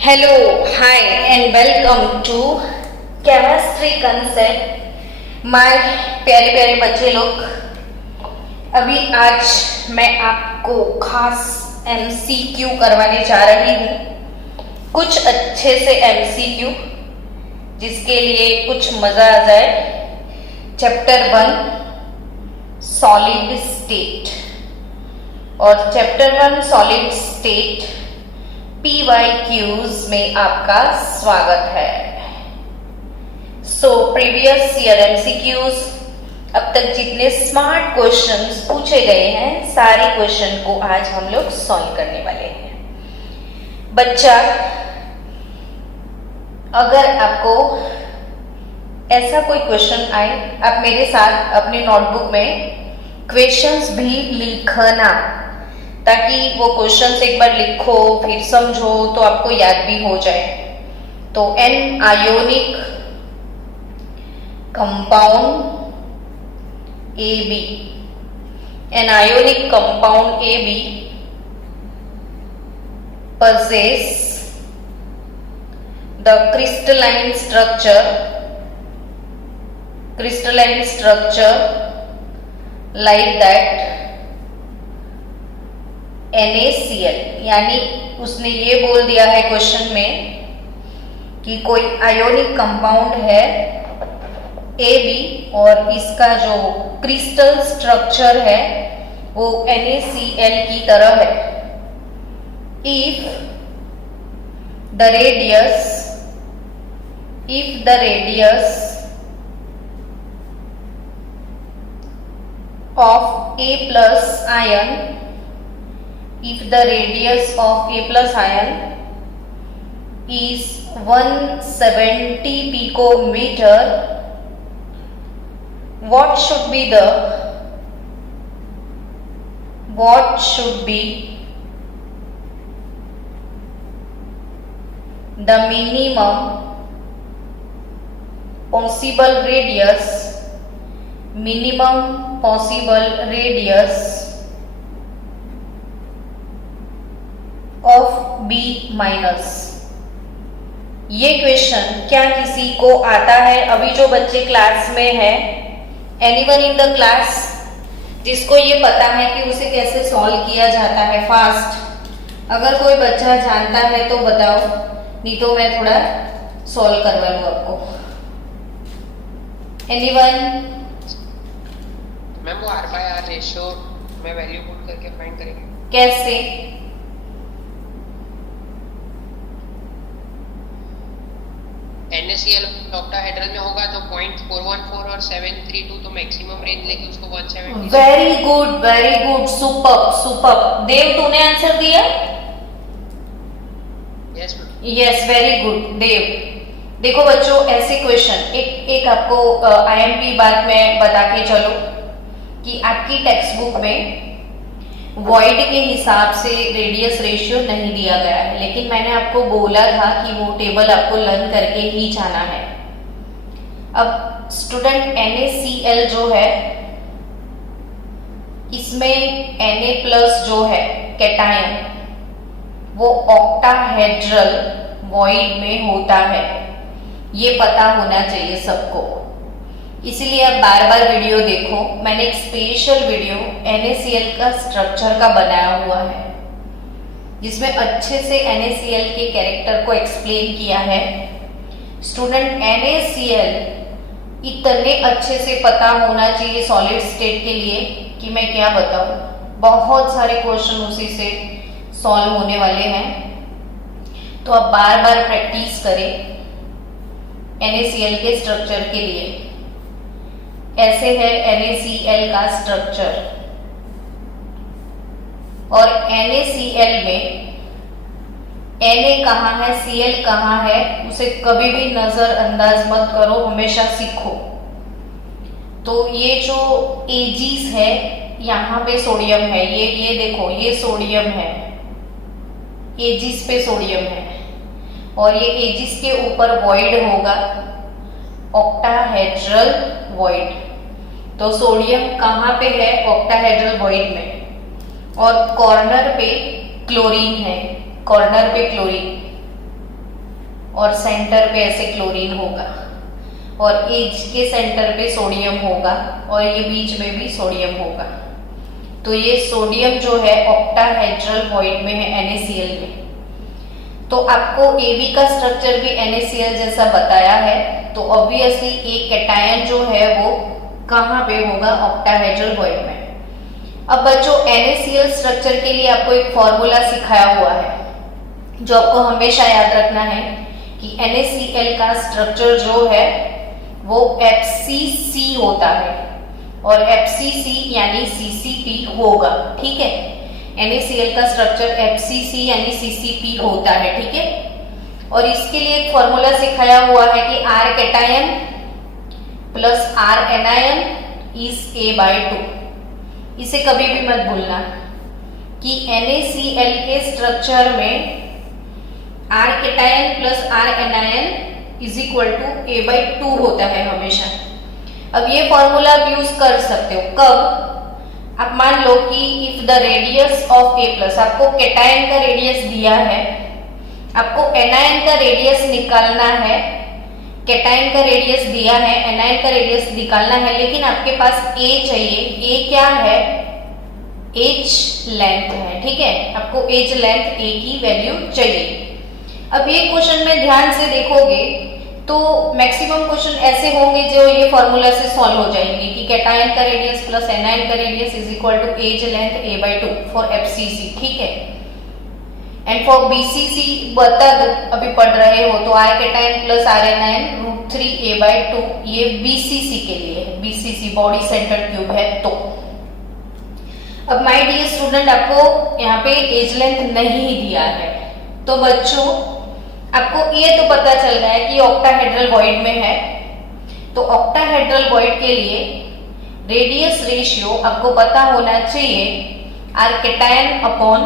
Hello, hi and welcome to chemistry concept. My प्यारे प्यारे बच्चे लोग, अभी आज मैं आपको खास एमसीक्यू करवाने जा रही हूँ। कुछ अच्छे से एमसीक्यू जिसके लिए कुछ मज़ा आ जाए। चैप्टर 1 सॉलिड स्टेट और चैप्टर 1 सॉलिड स्टेट PYQs में आपका स्वागत है। प्रीवियस ईयर MCQs, अब तक जितने स्मार्ट क्वेश्चंस पूछे गए हैं सारे क्वेश्चन को आज हम लोग सॉल्व करने वाले हैं। बच्चा, अगर आपको ऐसा कोई क्वेश्चन आए, आप मेरे साथ अपने नोटबुक में क्वेश्चंस भी लिखना, ताकि वो क्वेश्चंस एक बार लिखो फिर समझो तो आपको याद भी हो जाए। तो an ionic compound AB, an ionic compound AB possess the crystalline structure like that NaCl, यानी उसने ये बोल दिया है क्वेश्चन में कि कोई आयोनिक कंपाउंड है AB और इसका जो क्रिस्टल स्ट्रक्चर है वो NaCl की तरह है। If the radius of A plus ion if the radius of A plus ion is 170 picometer, what should be the minimum possible radius of B minus. ये क्वेश्चन क्या किसी को आता है? अभी जो बच्चे क्लास में है, एनीवन इन द क्लास जिसको ये पता है कि उसे कैसे सॉल्व किया जाता है फास्ट? अगर कोई बच्चा जानता है तो बताओ, नहीं तो मैं थोड़ा सॉल्व करवा लूं आपको। एनीवन? मैम वो R/R रेशियो में वैल्यू पुट करके फाइंड करेंगे। कैसे? NaCl ऑक्टाहेड्रल में होगा तो 0.414 और 732 तो मैक्सिमम रेंज लेके उसको 170। Very good, super. देव, तूने आंसर दिया? यस, वेरी गुड देव। देखो बच्चों, ऐसे क्वेश्चन एक आपको IMP बात में बता के चलो कि आपकी टेक्स्ट बुक में वॉइड के हिसाब से रेडियस रेशियो नहीं दिया गया है, लेकिन मैंने आपको बोला था कि वो टेबल आपको लर्न करके ही जाना है। अब स्टूडेंट NaCl जो है, इसमें Na+ जो है कैटायन, वो ऑक्टाहेड्रल वॉइड में होता है। ये पता होना चाहिए सबको, इसलिए आप बार बार वीडियो देखो। मैंने एक स्पेशल वीडियो NaCl का स्ट्रक्चर का बनाया हुआ है, जिसमें अच्छे से NaCl के कैरेक्टर को एक्सप्लेन किया है। स्टूडेंट, NaCl इतने अच्छे से पता होना चाहिए सॉलिड स्टेट के लिए कि मैं क्या बताऊं। बहुत सारे क्वेश्चन उसी से सॉल्व होने वाले हैं, तो आप बार बार प्रैक्टिस करें NaCl के स्ट्रक्चर के लिए। ऐसे है NaCl का स्ट्रक्चर, और NaCl में Na कहाँ है, Cl कहाँ है, उसे कभी भी नजरअंदाज मत करो, हमेशा सीखो। तो ये जो एजिस है, यहाँ पे सोडियम है, ये देखो, ये सोडियम है, एजिस पे सोडियम है, और ये एजिस के ऊपर वॉइड होगा, ऑक्टाहेड्रल वॉइड। तो सोडियम कहाँ पे है? ऑक्टाहेड्रल वॉइड में, और कॉर्नर पे क्लोरीन है, कॉर्नर पे क्लोरीन। और सेंटर पे ऐसे क्लोरीन होगा और एज के सेंटर पे सोडियम होगा और ये बीच में भी सोडियम होगा। तो ये सोडियम जो है ऑक्टाहेड्रल वॉइड में है NaCl में। तो आपको AB का स्ट्रक्चर भी NaCl जैसा बताया है, तो ऑब्वियसली एक कैटायन जो है वो कहाँ पे होगा? ऑक्टाहेड्रल वॉइड में। अब बच्चों NaCl स्ट्रक्चर के लिए आपको एक फॉर्मूला सिखाया हुआ है जो आपको हमेशा याद रखना है कि NaCl का स्ट्रक्चर जो है वो FCC होता है और FCC यानी CCP होगा, ठीक है। NaCl का स्ट्रक्चर FCC यानी CCP होता है, ठीक है। और इसके लिए एक फॉर्मूला सिखाया हुआ है कि R cation plus R anion is A/2। इसे कभी भी मत भूलना कि NaCl के स्ट्रक्चर में R cation plus R anion is equal to A/2 होता है हमेशा। अब ये फॉर्मूला आप यूज कर सकते हो कब? आप मान लो कि if the radius of A plus, आपको कैटायन का रेडियस दिया है, आपको एनायन का रेडियस निकालना है, कैटायन का रेडियस दिया है, एनायन का रेडियस निकालना है, लेकिन आपके पास A चाहिए। A क्या है? एज लेंथ है, ठीक है। आपको एज लेंथ A की वैल्यू चाहिए। अब ये क्वेश्चन में ध्यान से देखोगे तो मैक्सिमम क्वेश्चन ऐसे होंगे जो ये फॉर्मूला से सॉल्व हो जाएंगे कि कैटायन का रेडियस प्लस एनायन का radius is equal to edge length A/2 for FCC, ठीक है। एंड फॉर BCC बता अभी पढ़ रहे हो तो R cation plus R anion √3 A/2, ये BCC के लिए है। BCC बॉडी सेंटर्ड क्यूब है। तो अब माय डियर स्टूडेंट, आपको यहाँ पे एज लेंथ नहीं दिया है, तो बच्चों आपको ये तो पता चल रहा है कि ऑक्टाहेड्रल वॉइड में है। तो ऑक्टाहेड्रल वॉइड के लिए रेडियस रेशियो आपको पता होना चाहिए R cation upon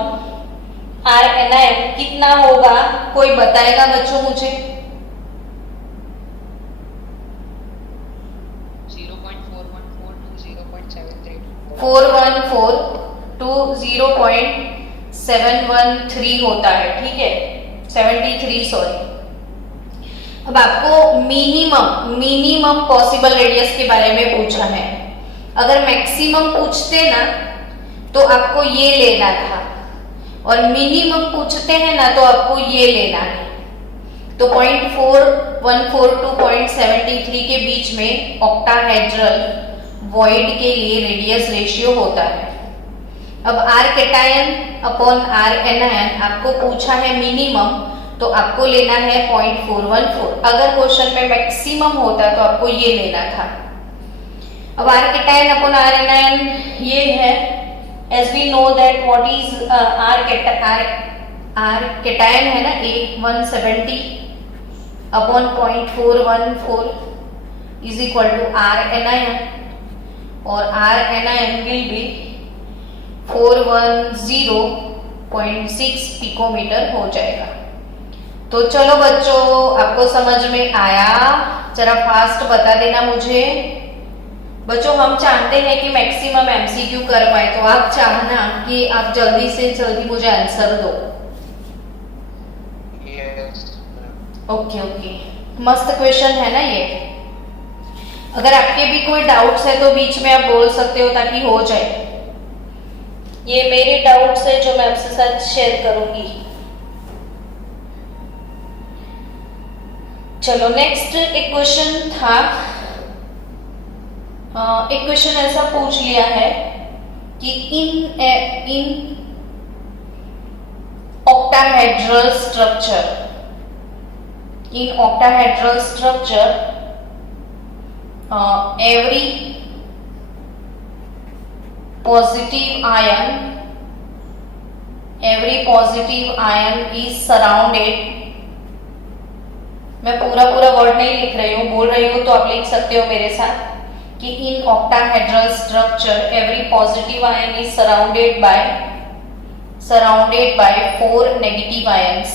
R anion कितना होगा? कोई बताएगा बच्चों मुझे? 414 to 0.713 होता है, ठीक है। 73 सॉरी। अब आपको मिनिमम पॉसिबल रेडियस के बारे में पूछा है। अगर मैक्सिमम पूछते ना तो आपको ये लेना था, और मिनिमम पूछते हैं ना तो आपको ये लेना है। तो 0.414 to 0.73 के बीच में ऑक्टाहेड्रल वॉइड के लिए रेडियस रेशियो होता है। अब R cation upon R anion आपको पूछा है मिनिमम, तो आपको लेना है 0.414। अगर क्वेश्चन में मैक्सिमम होता तो आपको ये लेना था। अब R cation upon R anion ये है, as we know that what is R cation है ना 170 upon 0.414 is equal to R anion, और R anion will be 410.6 picometre हो जाएगा। तो चलो बच्चों, आपको समझ में आया? जरा फास्ट बता देना मुझे। बच्चों हम चाहते हैं कि मैक्सिमम MCQ कर पाए, तो आप चाहना कि आप जल्दी से जल्दी मुझे आंसर दो। ओके, मस्त क्वेश्चन है ना ये। अगर आपके भी कोई डाउट्स है तो बीच में आप बोल सकते हो ताकि हो जाए। ये मेरे डाउट्स है जो मैं आपसे साथ शेयर करूंगी। चलो नेक्स्ट एक क्वेश्चन था। एक क्वेश्चन ऐसा पूछ लिया है कि इन octahedral structure, in octahedral structure every positive ion is surrounded। मैं पूरा वर्ड नहीं लिख रही हूँ, बोल रही हूँ तो आप लिख सकते हो मेरे साथ कि in octahedral structure every positive ion is surrounded by 4 negative ions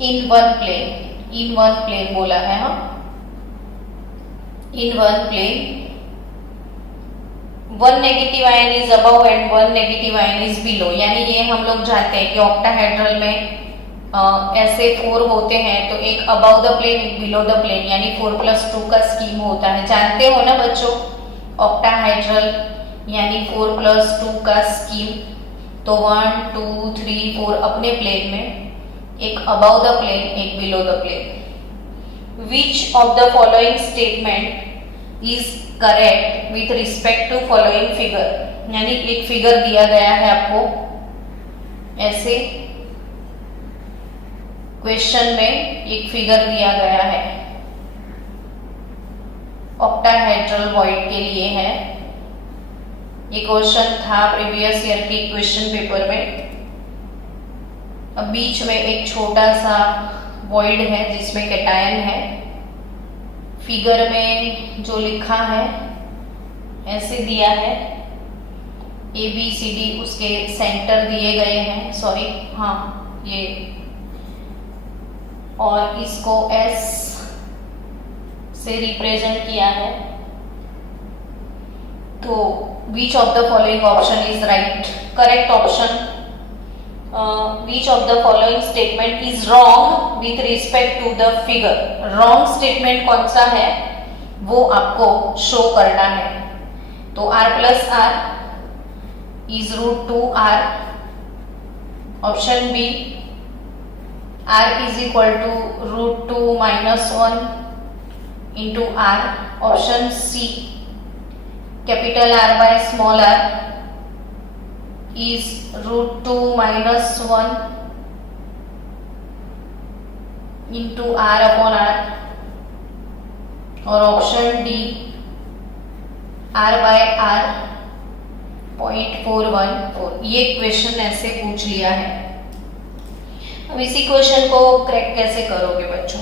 in one plane बोला है हम, in one plane one negative ion is above and one negative ion is below, यानी ये हम लोग जानते हैं कि ऑक्टाहेड्रल में ऐसे 4 होते हैं, तो एक अबव द प्लेन एक बिलो द प्लेन, यानी 4+2 का स्कीम होता है। जानते हो ना बच्चों ऑक्टाहेड्रल यानी 4+2 का स्कीम। तो 1 2 3 4 अपने प्लेन में, एक अबव द प्लेन एक below the plane. Which of the following statement is correct with respect to following figure, यानी एक फिगर दिया गया है आपको ऐसे, क्वेश्चन में एक फिगर दिया गया है ऑक्टाहेड्रल वॉइड के लिए है। ये क्वेश्चन था प्रीवियस ईयर के क्वेश्चन पेपर में। अब बीच में एक छोटा सा वॉइड है जिसमें कैटायन है। फिगर में जो लिखा है ऐसे दिया है, ए बी सी डी उसके सेंटर दिए गए हैं, सॉरी हाँ ये, और इसको S से रिप्रेजेंट किया है। तो which of the following option is right, correct option, which of the following statement is wrong with respect to the figure. Wrong statement कौन सा है वो आपको शो करना है। तो r+r इज √2r, option B r is equal to √2 - 1 into r, option C capital R by small r is √2 - 1 into r upon r, और option D r by r 0.414। ये क्वेश्चन ऐसे पूछ लिया है। अब इसी क्वेश्चन को क्रैक कैसे करोगे बच्चों?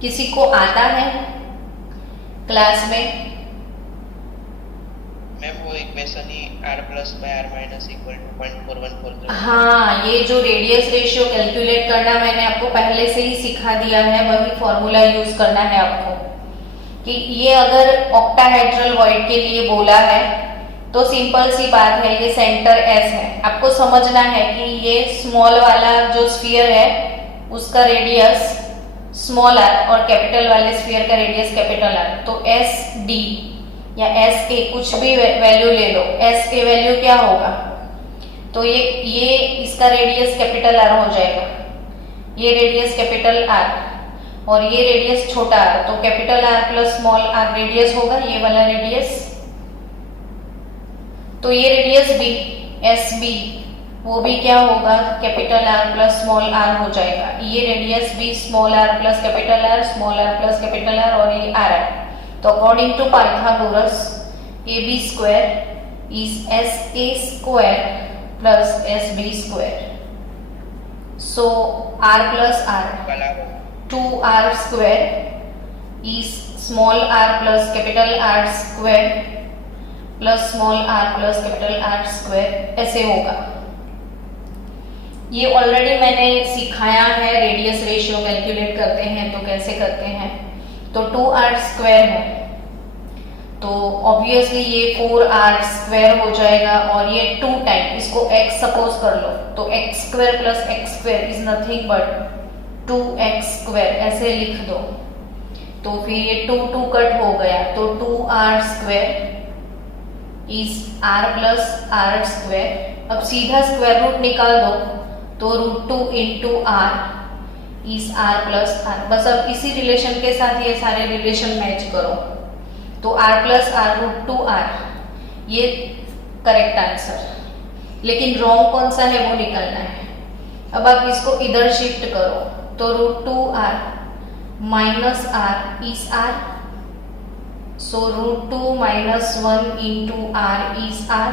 किसी को आता है क्लास में? मैम वो इक्वेशन ही r+r- = 0.4143। हाँ, ये जो रेडियस रेशियो कैलकुलेट करना मैंने आपको पहले से ही सिखा दिया है, वही फॉर्मूला यूज करना है आपको। कि ये अगर ऑक्टाहेड्रल वॉइड के लिए बोला है तो सिंपल सी बात है, ये सेंटर S है। आपको समझना है कि ये स्मॉल वाला जो स्फीयर है उसका रेडियस स्मॉल r और कैपिटल वाले स्फीयर का रेडियस कैपिटल R। तो SD या SA कुछ भी वैल्यू ले लो, S के वैल्यू क्या होगा? तो ये इसका रेडियस कैपिटल R हो जाएगा, ये रेडियस कैपिटल R और ये रेडियस छोटा r, तो capital R plus small r radius होगा, ये वाला रेडियस। तो ये रेडियस भी SB वो भी क्या होगा, capital R plus small r हो जाएगा। ये रेडियस भी small r plus capital R, small r plus capital R और ये r है। तो according to Pythagoras AB² is SA² plus SB²। So r plus r 2r² is small r plus capital R² plus small r plus capital R², ऐसे होगा। ये already मैंने सिखाया है, रेडियस रेशियो कैलकुलेट करते हैं तो कैसे करते हैं। तो 2r² है तो ऑब्वियसली ये 4r² हो जाएगा और ये 2 टाइम, इसको x सपोज कर लो तो x² plus x² is nothing but 2x², ऐसे लिख दो। तो फिर ये 2 2 कट हो गया, तो 2r² is r plus r²। अब सीधा स्क्वायर रूट निकाल दो तो √2 into r is r plus r। बस अब इसी रिलेशन के साथ ये सारे रिलेशन मैच करो। तो r प्लस r √2r, ये करेक्ट आंसर। लेकिन रॉन्ग कौन सा है वो निकालना है। अब आप इसको इधर शिफ्ट करो तो √2r minus r is r, so √2 - 1 into r is r,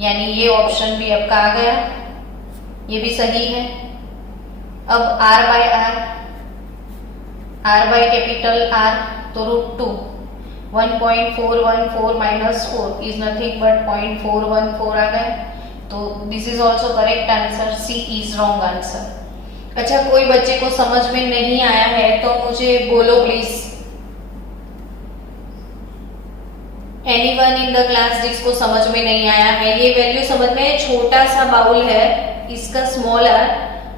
यानी ये ऑप्शन भी आपका आ गया, ये भी सही है। अब r बाय कैपिटल R, तो √2 1.414 - 4 इज नथिंग बट 0.414 आ गया। तो this is also correct answer, C is wrong answer. अच्छा, कोई बच्चे को समझ में नहीं आया है तो मुझे बोलो please. Anyone in the class जिसको समझ में नहीं आया है, ये वैल्यू समझ में, छोटा सा बाउल है, इसका स्मॉल आर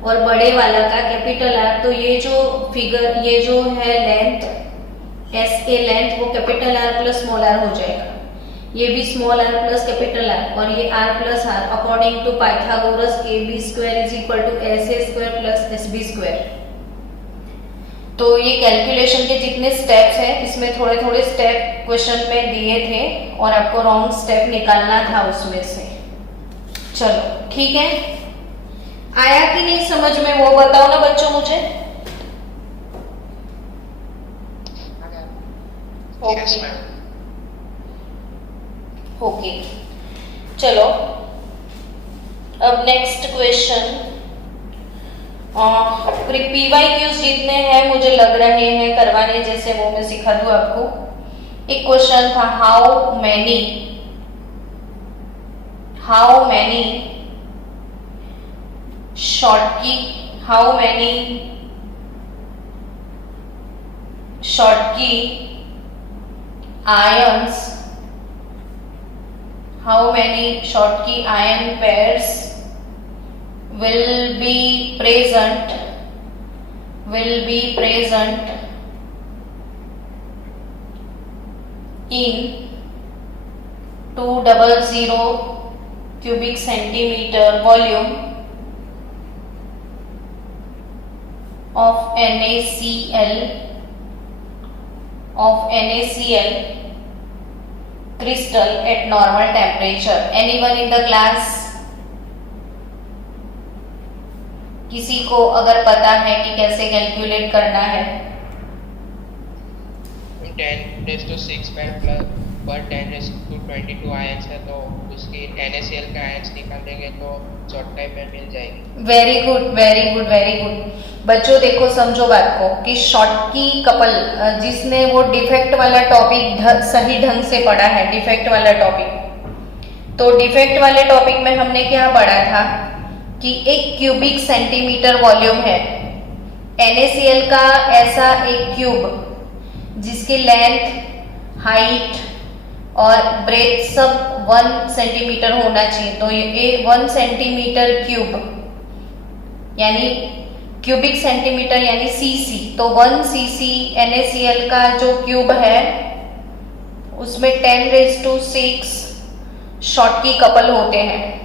और बड़े वाला का कैपिटल आर, तो ये जो फिगर, ये जो है लेंथ एस ए लेंथ, वो capital R plus small R हो जाएगा। ये भी small R plus capital R और ये R plus R according to Pythagoras A B square is equal to S A square plus S B square. तो ये calculation के जितने स्टेप्स हैं, इसमें थोड़े थोड़े स्टेप क्वेश्चन में दिए थे और आपको रॉन्ग स्टेप निकालना था उसमें से। चलो ठीक है, आया कि नहीं समझ में, वो बताओ ना बच्चों मुझे। Yes ma'am. ओके चलो, अब नेक्स्ट क्वेश्चन। PYQs जितने हैं मुझे लग रहे हैं करवाने जैसे, वो मैं सिखा दूं आपको। एक क्वेश्चन था, how many Schottky ion pairs will be present in 200 cubic centimeter volume of NaCl crystal at normal temperature. Anyone in the class? किसी को अगर पता है कि कैसे कैलकुलेट करना है? 10⁶ पर 10⁻22 आयंस है, तो उसकी NaCl का आयंस निकालेंगे तो शॉर्ट टाइम में मिल जाएगी। वेरी गुड बच्चों, देखो समझो बात को कि शॉटकी कपल, जिसने वो डिफेक्ट वाला टॉपिक सही ढंग से पढ़ा है, डिफेक्ट वाला टॉपिक, तो डिफेक्ट वाले टॉपिक में हमने क्या पढ़ा था कि 1 क्यूबिक सेंटीमीटर वॉल्यूम है NaCl का, ऐसा एक क्यूब जिसकी लेंथ, हाइट और ब्रेथ सब 1 सेंटीमीटर होना चाहिए। तो ये 1 सेंटीमीटर क्यूब यानी क्यूबिक सेंटीमीटर यानी सीसी, तो 1 सीसी NaCl का जो क्यूब है उसमें 10⁶ शॉटकी कपल होते हैं।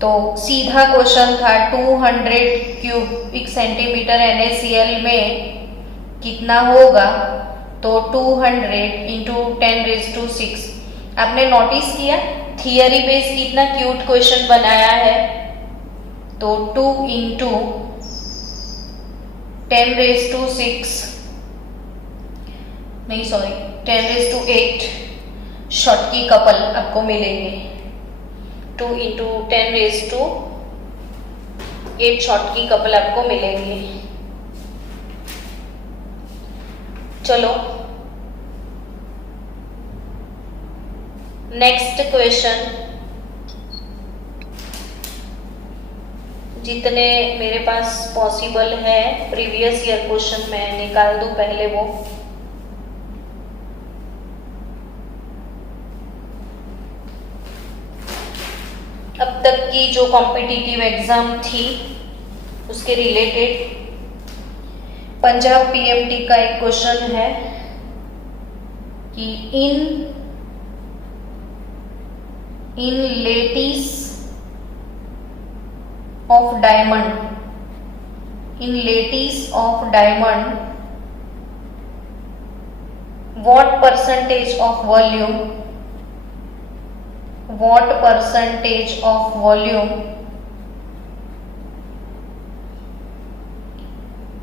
तो सीधा क्वेश्चन था 200 क्यूबिक सेंटीमीटर NaCl में कितना होगा, तो 200 इंटू 10⁶। आपने नोटिस किया थियरी बेस कितना क्यूट क्वेश्चन बनाया है, तो 2 इंटू 10⁶, नहीं सॉरी 10⁸ शॉटकी कपल आपको मिलेंगे। 2 इंटू 10⁸ शॉटकी कपल आपको मिलेंगे। चलो नेक्स्ट क्वेश्चन। जितने मेरे पास पॉसिबल है प्रीवियस ईयर क्वेश्चन मैं निकाल दूं पहले वो। अब तक की जो कॉम्पिटिटिव एग्जाम थी उसके रिलेटेड पंजाब PMT का एक क्वेश्चन है कि in lattice of diamond what percentage of volume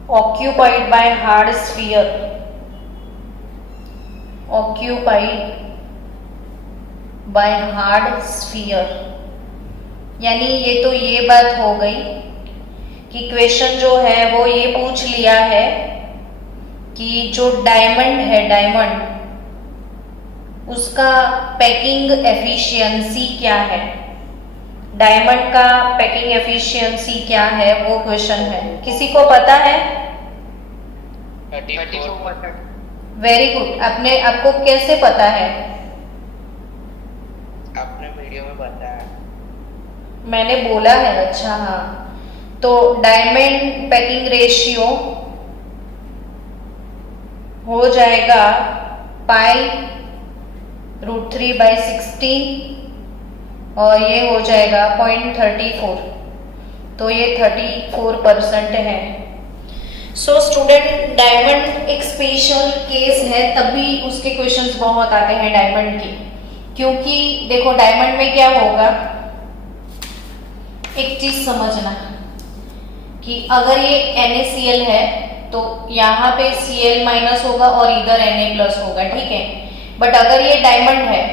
occupied by hard sphere यानी ये तो ये बात हो गई कि क्वेश्चन जो है वो ये पूछ लिया है कि जो डायमंड उसका पैकिंग एफिशिएंसी क्या है, डायमंड का पैकिंग एफिशिएंसी क्या है, वो क्वेश्चन है। किसी को पता है? 34%। Very good. आपको कैसे पता है? आपने वीडियो में बताया। मैंने बोला है, अच्छा हाँ। तो डायमंड पैकिंग रेशियो हो जाएगा π√3/16 और ये हो जाएगा 0.34, तो ये 34% है। सो स्टूडेंट, डायमंड एक स्पेशल केस है, तभी उसके क्वेश्चंस बहुत आते हैं डायमंड के, क्योंकि देखो डायमंड में क्या होगा, एक चीज समझना कि अगर ये NaCl है तो यहाँ पे Cl- होगा और इधर Na+ होगा, ठीक है। बट अगर ये डायमंड है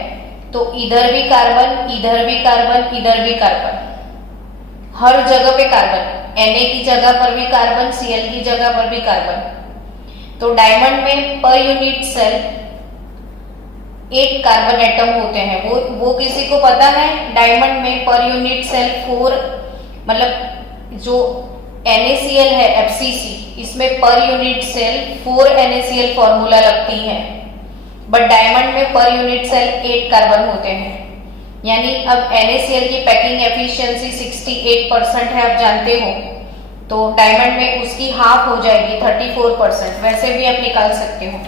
तो इधर भी कार्बन, इधर भी कार्बन, इधर भी कार्बन, हर जगह पे कार्बन, Na की जगह पर भी कार्बन, Cl की जगह पर भी कार्बन। तो डायमंड में पर यूनिट सेल 8 कार्बन एटम होते हैं। वो किसी को पता है? डायमंड में पर यूनिट सेल 4, मतलब जो NaCl है FCC, इसमें पर यूनिट सेल 4 NaCl फॉर्मूला लगती है, बट डायमंड में पर यूनिट सेल 8 कार्बन होते हैं। यानी अब NaCl की पैकिंग एफिशिएंसी 68% है, आप जानते हो, तो डायमंड में उसकी हाफ हो जाएगी 34%। वैसे भी आप निकाल सकते हो।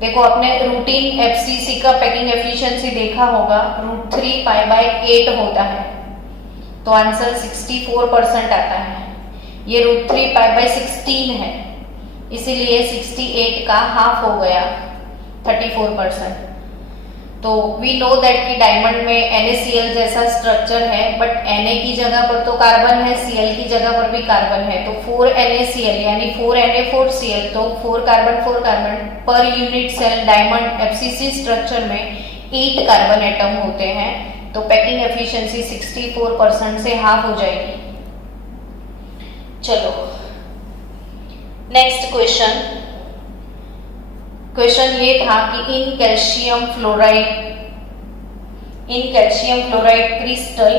देखो अपने रूटीन FCC का पैकिंग एफिशिएंसी देखा होगा, √3π/8 होता है, तो आंसर 64% आता है। ये √3π/16 है, इसीलिए 68 का हाफ हो गया 34%। तो वी नो दैट कि डायमंड में NaCl जैसा स्ट्रक्चर है, बट Na की जगह पर तो कार्बन है, Cl की जगह पर भी कार्बन है, तो 4 NaCl यानी 4 Na4Cl, तो 4 कार्बन पर unit cell diamond FCC structure में 8 कार्बन एटम होते हैं, तो पैकिंग एफिशिएंसी 64% से हाफ हो जाएगी। चलो नेक्स्ट क्वेश्चन ये था कि इन कैल्शियम फ्लोराइड क्रिस्टल,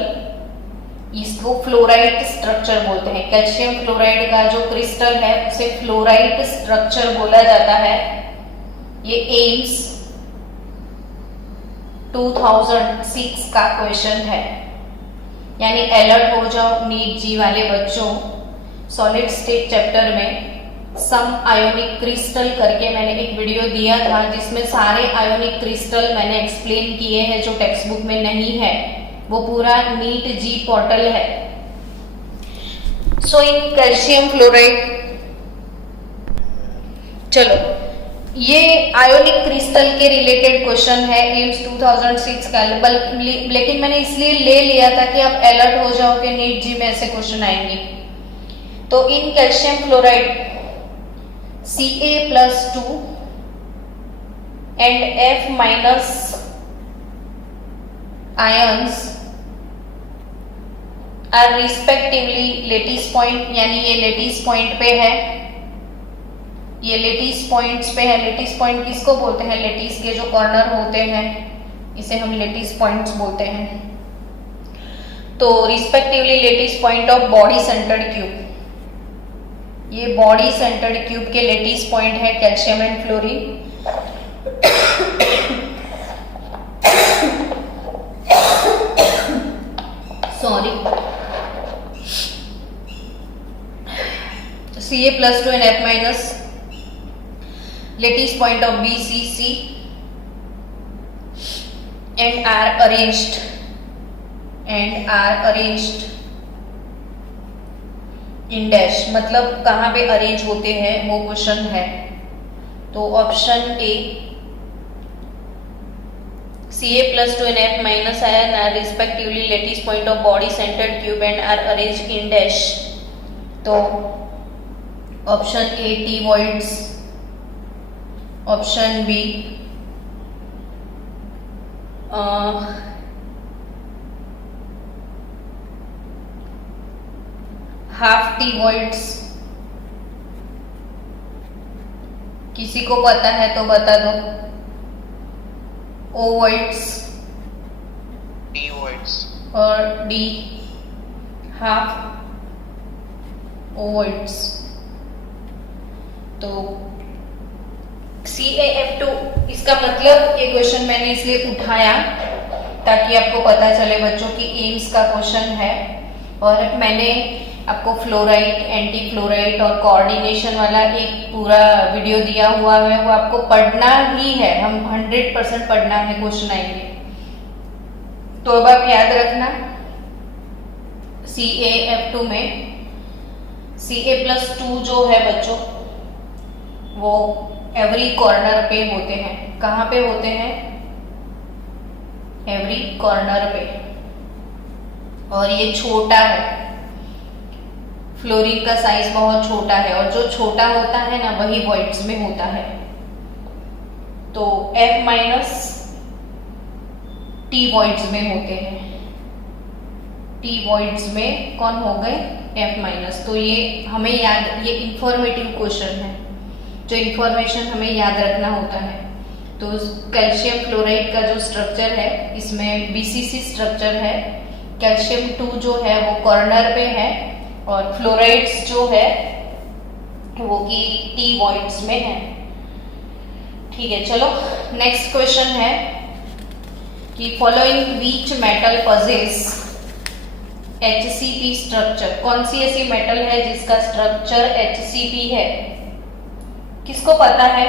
इसको फ्लोराइड स्ट्रक्चर बोलते हैं। कैल्शियम फ्लोराइड का जो क्रिस्टल है उसे फ्लोराइड स्ट्रक्चर बोला जाता है। ये एम्स 2006 का क्वेश्चन है, यानी अलर्ट हो जाओ नीट जी वाले बच्चों। सॉलिड स्टेट चैप्टर में सम आयोनिक क्रिस्टल करके मैंने एक वीडियो दिया था, जिसमें सारे आयोनिक क्रिस्टल मैंने एक्सप्लेन किए हैं, जो टेक्स्ट बुक में नहीं है, वो पूरा नीट जी पोर्टल है। सो इन कैल्शियम फ्लोराइड, चलो ये आयोनिक क्रिस्टल के रिलेटेड क्वेश्चन है, एम्स 2006 का, लेकिन मैंने इसलिए ले लिया था कि आप अलर्ट हो जाओ कि नीट जी में ऐसे क्वेश्चन आएंगे। तो in calcium fluoride Ca+2 and F- ions are respectively lattice point, यानी ये लेटिस पॉइंट पे है, ये लेटिस पॉइंट्स पे है। लेटिस पॉइंट किसको बोलते हैं? लेटिस के जो कॉर्नर होते हैं, इसे हम लेटिस पॉइंट्स बोलते हैं। तो respectively lattice point of body centred cube, ये बॉडी सेंटर्ड क्यूब के लेटिस पॉइंट है calcium and fluorine. Sorry, Ca+2 and F- lattice point of BCC and are arranged in dash, मतलब कहाँ पे अरेंज होते हैं वो क्वेश्चन है। तो option A Ca+2 and F- ion are respectively lattice point of body centered cube and are arranged in dash। तो option A T voids, option B half T voids। किसी को पता है तो बता दो। O voids D voids और D half O voids। तो CaF2, इसका मतलब ये क्वेश्चन मैंने इसलिए उठाया ताकि आपको पता चले बच्चों की एम्स का क्वेश्चन है। और मैंने आपको फ्लोराइड, एंटी फ्लोराइड और कोऑर्डिनेशन वाला एक पूरा वीडियो दिया हुआ है, वो आपको पढ़ना ही है। हम 100% पढ़ना है, क्वेश्चन आएंगे। तो अब आप याद रखना, CAF2 में CA+2 जो है बच्चों, वो एवरी कॉर्नर पे होते हैं। कहाँ पे होते हैं? एवरी कॉर्नर पे। और ये छोटा है, फ्लोरीन का साइज बहुत छोटा है, और जो छोटा होता है ना वही वॉइड्स में होता है। तो F- T वॉइड्स में होते हैं। T वॉइड्स में कौन हो गए? F-। तो ये हमें याद, ये इंफॉर्मेटिव क्वेश्चन है, जो इंफॉर्मेशन हमें याद रखना होता है। तो कैल्शियम फ्लोराइड का जो स्ट्रक्चर है, इसमें BCC स्ट्रक्चर है। कैल्शियम 2 जो है वो कॉर्नर पे है, और फ्लोराइड्स जो है वो की T वॉइड्स में है। ठीक है, चलो नेक्स्ट क्वेश्चन है कि following which metal possess HCP structure. कौन सी ऐसी मेटल है जिसका स्ट्रक्चर HCP है? किसको पता है?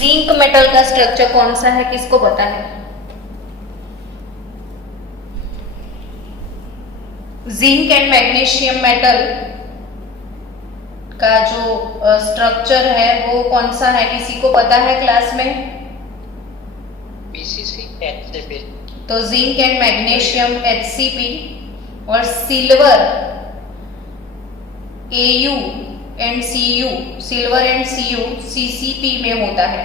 जिंक मेटल का स्ट्रक्चर कौन सा है, किसको पता है? जिंक एंड मैग्नीशियम मेटल का जो स्ट्रक्चर है वो कौन सा है, किसी को पता है क्लास में? BCC HCP। तो जिंक एंड मैग्नीशियम HCP, और silver AU and CU, silver and CU CCP में होता है।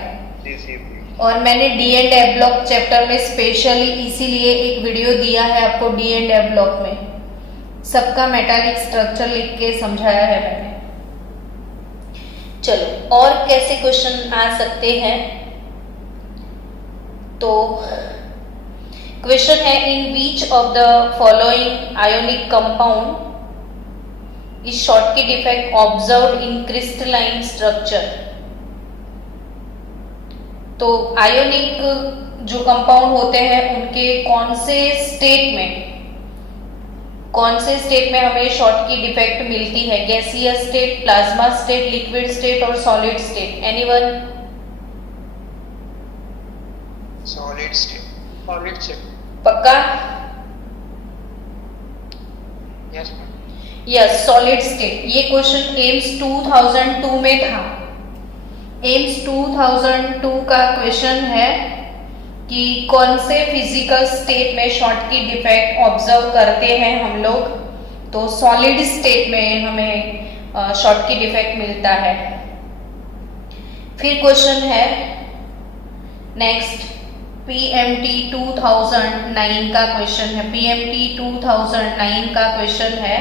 और मैंने D and F block chapter में स्पेशली इसीलिए एक वीडियो दिया है आपको, डी एंड एफ ब्लॉक में सबका मेटालिक स्ट्रक्चर लिख के समझाया है मैंने। चलो और कैसे क्वेश्चन आ सकते हैं? तो क्वेश्चन है, in which of the following ionic compound is Schottky defect observed in crystalline structure. तो आयोनिक जो कंपाउंड होते हैं उनके कौन से स्टेट में हमें शॉर्टकी डिफेक्ट मिलती है? Gaseous state, plasma state, liquid state और solid state. Anyone? Solid state. पक्का? Yes, solid state. ये क्वेश्चन एम्स 2002 में था। एम्स 2002 का क्वेश्चन है कि कौन से फिजिकल स्टेट में शॉर्टकी डिफेक्ट ऑब्जर्व करते हैं हम लोग? तो सॉलिड स्टेट में हमें शॉर्टकी डिफेक्ट मिलता है। फिर क्वेश्चन है नेक्स्ट, PMT 2009 का क्वेश्चन है। PMT 2009 का क्वेश्चन है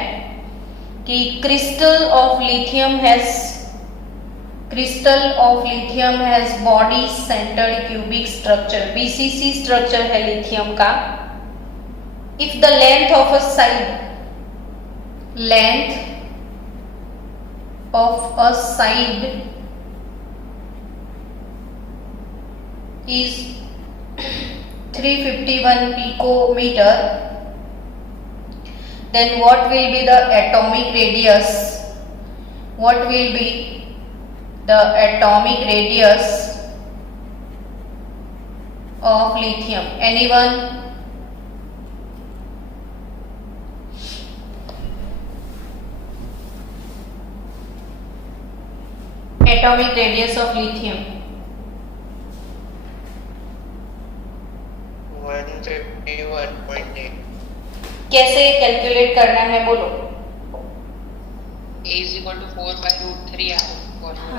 कि crystal of lithium has body centred cubic structure. BCC structure है लिथियम का। If the length of a side is 351 picometer, then what will be the atomic radius? What will be the atomic radius of lithium? Anyone? Atomic radius of lithium 151.8। कैसे calculate करना है बोलो? A is equal to 4/√3 R।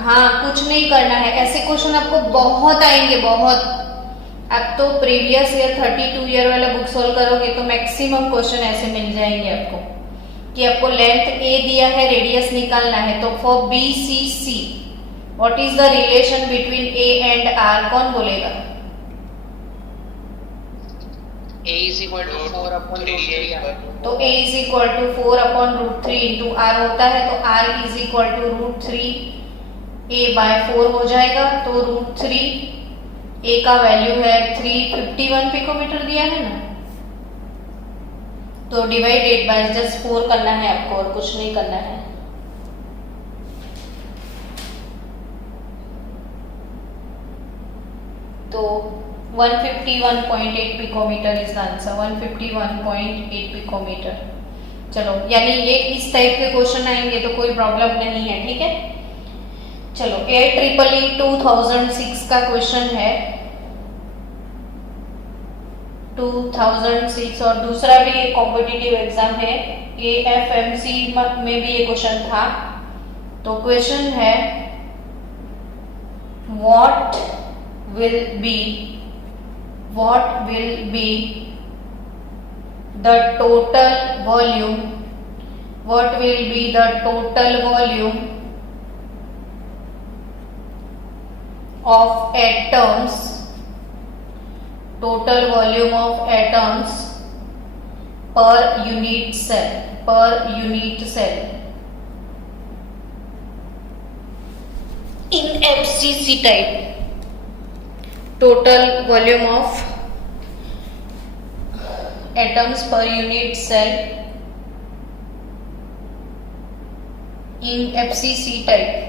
हाँ, कुछ नहीं करना है। ऐसे क्वेश्चन आपको बहुत आएंगे, बहुत। आप तो प्रीवियस ईयर 32 ईयर वाला बुक सॉल्व करोगे तो मैक्सिमम क्वेश्चन ऐसे मिल जाएंगे आपको कि आपको लेंथ A दिया है, रेडियस निकालना है। तो for BCC what is the relation between A and R? कौन बोलेगा? A is equal to 4/√3 R। तो A is equal to 4/√3 into R होता है, तो R is equal to √3 A by 4 हो जाएगा। तो √3 ए का वैल्यू है 351 पिकोमीटर दिया है ना, तो डिवाइडेड बाय जस्ट 4 करना है आपको और कुछ नहीं करना है। तो 151.8 picometre is the answer, 151.8 picometre. चलो, यानी ये इस टाइप के क्वेश्चन आएंगे तो कोई प्रॉब्लम नहीं है, ठीक है। चलो, AEEE 2006 का क्वेश्चन है, 2006, और दूसरा भी एक कॉम्पिटिटिव एग्जाम है, AFMC में भी ये क्वेश्चन था। तो क्वेश्चन है, what will be the total volume of atoms per unit cell in FCC type. Total volume of atoms per unit cell in FCC type.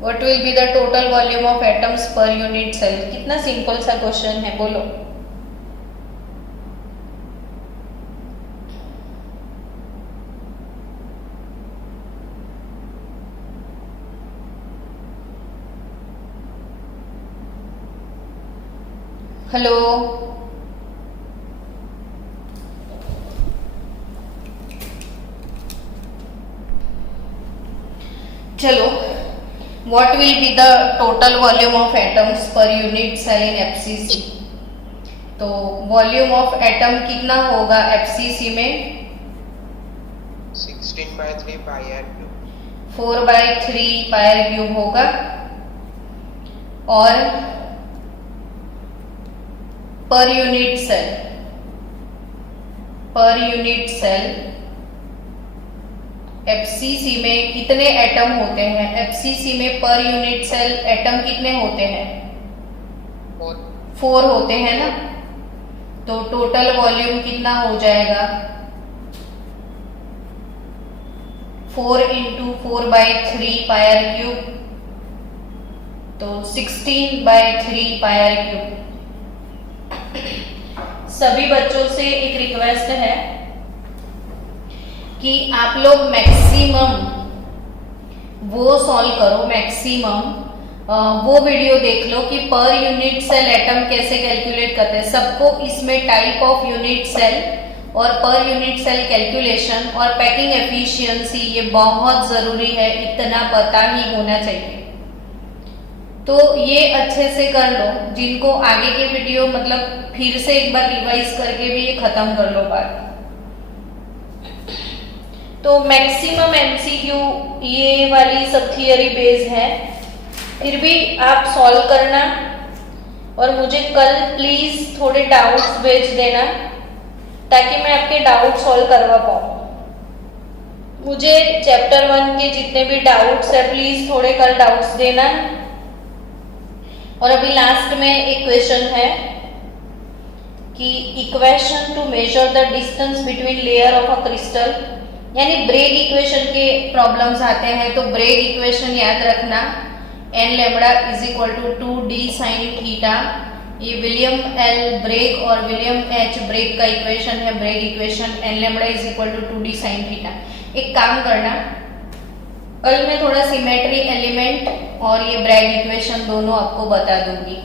What will be the total volume of atoms per unit cell? कितना simple सा question है, बोलो। Hello, चलो, what will be the total volume of atoms per unit cell in FCC? तो volume of atom कितना होगा FCC में? 16/3 pi r cube, 4/3 pier cube होगा। और पर यूनिट सेल FCC में कितने एटम होते हैं? FCC में पर यूनिट सेल एटम कितने होते हैं? 4 होते हैं ना। तो टोटल वॉल्यूम कितना हो जाएगा? 4 × 4/3 पायर क्यूब, तो 16/3 पायर क्यूब। सभी बच्चों से एक रिक्वेस्ट है कि आप लोग मैक्सिमम वो सॉल्व करो, वो वीडियो देख लो कि पर यूनिट सेल एटम कैसे कैलकुलेट करते हैं। सबको इसमें टाइप ऑफ यूनिट सेल और पर यूनिट सेल कैलकुलेशन और पैकिंग एफिशिएंसी ये बहुत जरूरी है, इतना पता ही होना चाहिए। तो ये अच्छे से कर लो। जिनको आगे के वीडियो मतलब फिर से एक बार रिवाइज करके भी ये खत्म कर लो बात। तो मैक्सिमम MCQ ये वाली सब थियरी बेस है, फिर भी आप सॉल्व करना और मुझे कल प्लीज थोड़े डाउट्स भेज देना ताकि मैं आपके डाउट सॉल्व करवा पाऊँ। मुझे चैप्टर 1 के जितने भी डाउट्स है प्लीज थोड़े कल डाउट्स देना। और अभी लास्ट में एक क्वेश्चन है कि equation two measure the distance between layer of a crystal, यानी ब्रेग इक्वेशन के प्रॉब्लम्स आते हैं। तो ब्रेग इक्वेशन याद रखना, n λ = 2d sin थीटा। ये विलियम एल ब्रेग और विलियम एच ब्रेग का इक्वेशन है, Bragg equation. n λ = 2d sin theta. एक काम करना, कल मैं थोड़ा सिमेट्री एलिमेंट और ये ब्रेग इक्वेशन दोनों आपको बता दूंगी।